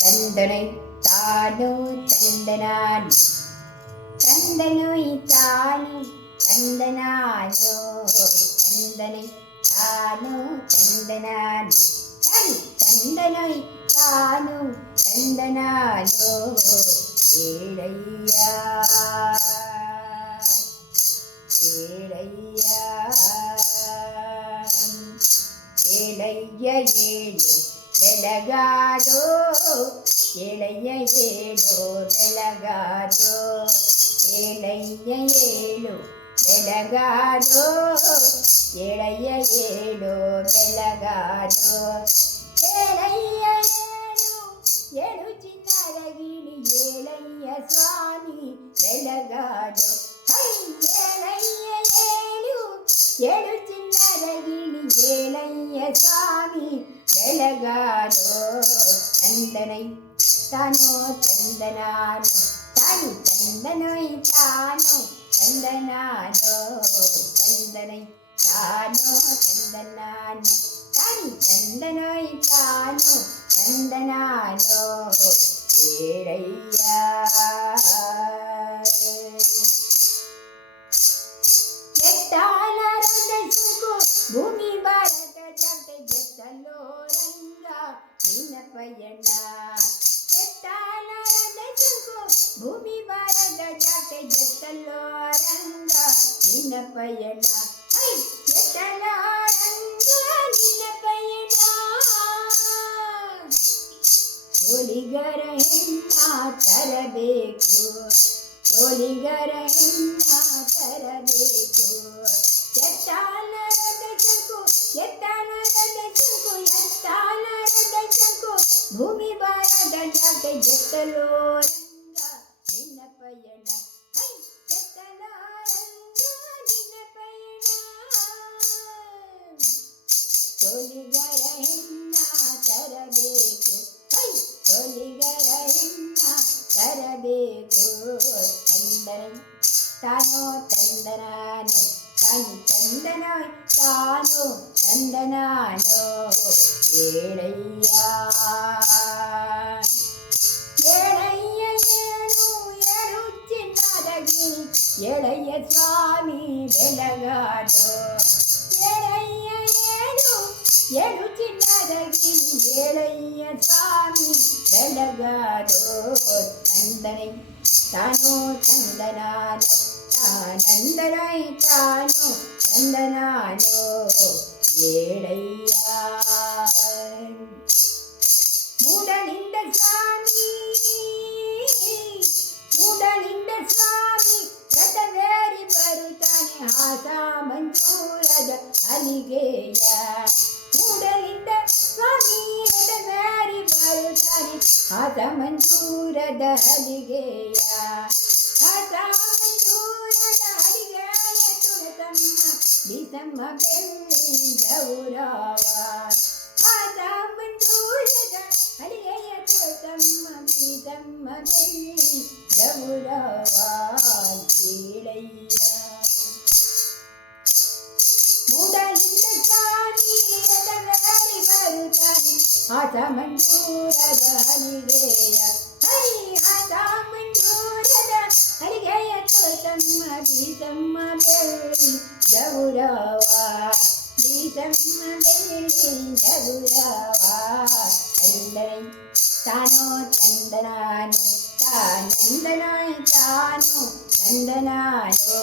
ತಂದನೈ ತಾನು ತಂದನಾನು ತಂದನೈ ತಾನು ತಂದನಾನು ತಂದನೈ ತಾನು ತಂದನಾನು ತಂದನೈ ತಾನು ತಂದನಾನು ಏಳಯ್ಯ ಏಳಯ್ಯ ಏಳಯ್ಯ ಏಳು ಬೆಳಗಾದೋ ಏಳಯ್ಯ ಏಳು ಬೆಳಗಾದೋ ಏಳಯ್ಯ ಏಳು ಬೆಳಗಾದೋ ಏಳಯ್ಯ ಏಳು ಬೆಳಗಾದೋ ಏಳಯ್ಯ ಏಳು ಏಳು ಚಿನ್ನರ ಗಿಳಿ ಏಳಯ್ಯ ಸ್ವಾಮಿ ಬೆಳಗಾದೋ ಏಳಯ್ಯ ಏಳು ಏಳು ಚಿನ್ನರ ಗಿಳಿ ಏಳಯ್ಯ ಸ್ವಾಮಿ ಬೆಳಗಾದೋ ತಂದನೈ ತಾನು ತಂದನಾನು ತಾನು ತಂದನೈ ತಾನು ತಂದನಾನು ತಂದನೈ ತಾನು ತಂದನಾನು ತಾನು ತಂದನೈ ತಾನು ತಂದನಾನು ಏಳಯ್ಯ ಎತ್ತಾಲರದ ಸುಗು ಭೂಮಿ ಭಾರತ ಜತೆ ಗೆತ್ತಲೋ ರಂಗ ನಿನ್ನ ಪಯಣ ಎತ್ತಾಲರದ ಸುಗು ಭೂಮಿ ಭಾರತ ಜತೆ ಗೆತ್ತಲೋ ರಂಗ ನಿನ್ನ ಪಯಣ ಎತ್ತಲೋ ರಂಗ ನಿನ್ನ ಪಯಣ ಸೋಲಿಗರ ಹೆಣ್ಣ ತರಬೇಕು ಸೋಲಿಗರ ಹೆಣ್ಣ ತರಬೇಕು ಎತ್ತಾನರದ ಚಂಕು ಎತ್ತಾನರದ ಚಂಕು ಎತ್ತಾನರದ ಚಂಕು ಭೂಮಿ ಭಾರದ ಜಾತೆ ಎತ್ತಲೋ ರಂಗ ನಿನ್ನ ಪಯಣ ಎತ್ತಲೋ ರಂಗ ನಿನ್ನ ಪಯಣ ಸೋಲಿಗರ ಹೆಣ್ಣ ತರಬೇಕು ಸೋಲಿಗರ ಹೆಣ್ಣ ತರಬೇಕು ತಂದನೈ ತಾನು ತಂದನಾನು ತಾನು ತಂದನೈ ತಾನು ತಂದನಾನು ಏಳಯ್ಯ ಏಳಯ್ಯ ಏಳು ಏಳು ಚಿನ್ನದ ಗಿಳಿ ಏಳಯ್ಯ ಸ್ವಾಮಿ ಬೆಳಗಾದೋ ಏಳಯ್ಯ ಏಳು ಏಳು ಚಿನ್ನದ ಗಿಳಿ ಏಳಯ್ಯ ಸ್ವಾಮಿ ಬೆಳಗಾದೋ ತಂದನೈ ತಾನು ತಂದನಾನು ತಾನಂದನೈ ತಾನು ತಂದನಾನು ಏಳಯ್ಯ ಮೂಡಲಿಂದ ಸ್ವಾಮಿ ಮೂಡಲಿಂದ ಸ್ವಾಮಿ ರಥವೇರಿ ಬರುತ್ತಾನೆ ಆಸ ಮಂಜೂರದ ಹಲಿಗೆಯ ಮೂಡಲಿಂದ ಸ್ವಾಮಿ ರಥವೇರಿ ಬರುತ್ತಾನೆ ಆಸ ಮಂಜೂರದ ಹಲಿಗೆಯ ಆಸ ಮಂಜೂರದ ಹಲಿಗೆಯ ತುಳಸಮ್ಮ ಬೀಸಮ್ಮ ಬೆಳ್ಳಿ ಗೌರವ ಆಸ ಮಂಜೂರದ ಹಲಿಗೆಯ ತುಳಸಮ್ಮ ಬೀಸಮ್ಮ ಬೆಳ್ಳಿ ಗೌರವ ಏಳಯ್ಯ ಮೂಡಲಿಂದ ಸ್ವಾಮಿ ರಥವೇರಿ ಬರುತ್ತಾನೆ ಆತ ಮಂಜೂರದ ಹಲಿಗೆಯ ಆತ ಮಂಜೂರದ ಹಲಿಗೆಯ ತುಳಸಮ್ಮ ಬೀಸಮ್ಮ ಬೆಳ್ಳಿ ಗೌರವ ಬೀಸಮ್ಮ ಬೆಳ್ಳಿ ಗೌರವ ತಂದನೈ ತಾನು ತಂದನಾನು ತಾನಂದನೈ ತಾನು ತಂದನಾನು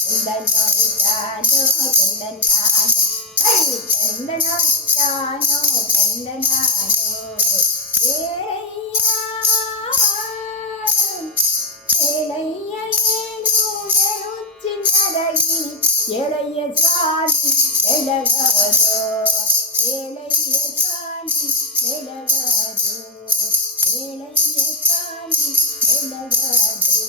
ತಂದನೈ ತಾನು ತಂದನಾನು ತಂದನೈ ತಾನು ತಂದನಾನು ಏಳಯ್ಯ ಏಳಯ್ಯ ಏಳು ಏಳು ಚಿನ್ನದ ಗಿಳಿ ಏಳಯ್ಯ ಸ್ವಾಮಿ ಬೆಳಗಾದೋ ಏಳಯ್ಯ ಸ್ವಾಮಿ ಬೆಳಗಾದೋ ಏಳಯ್ಯ ಸ್ವಾಮಿ ಬೆಳಗಾದೋ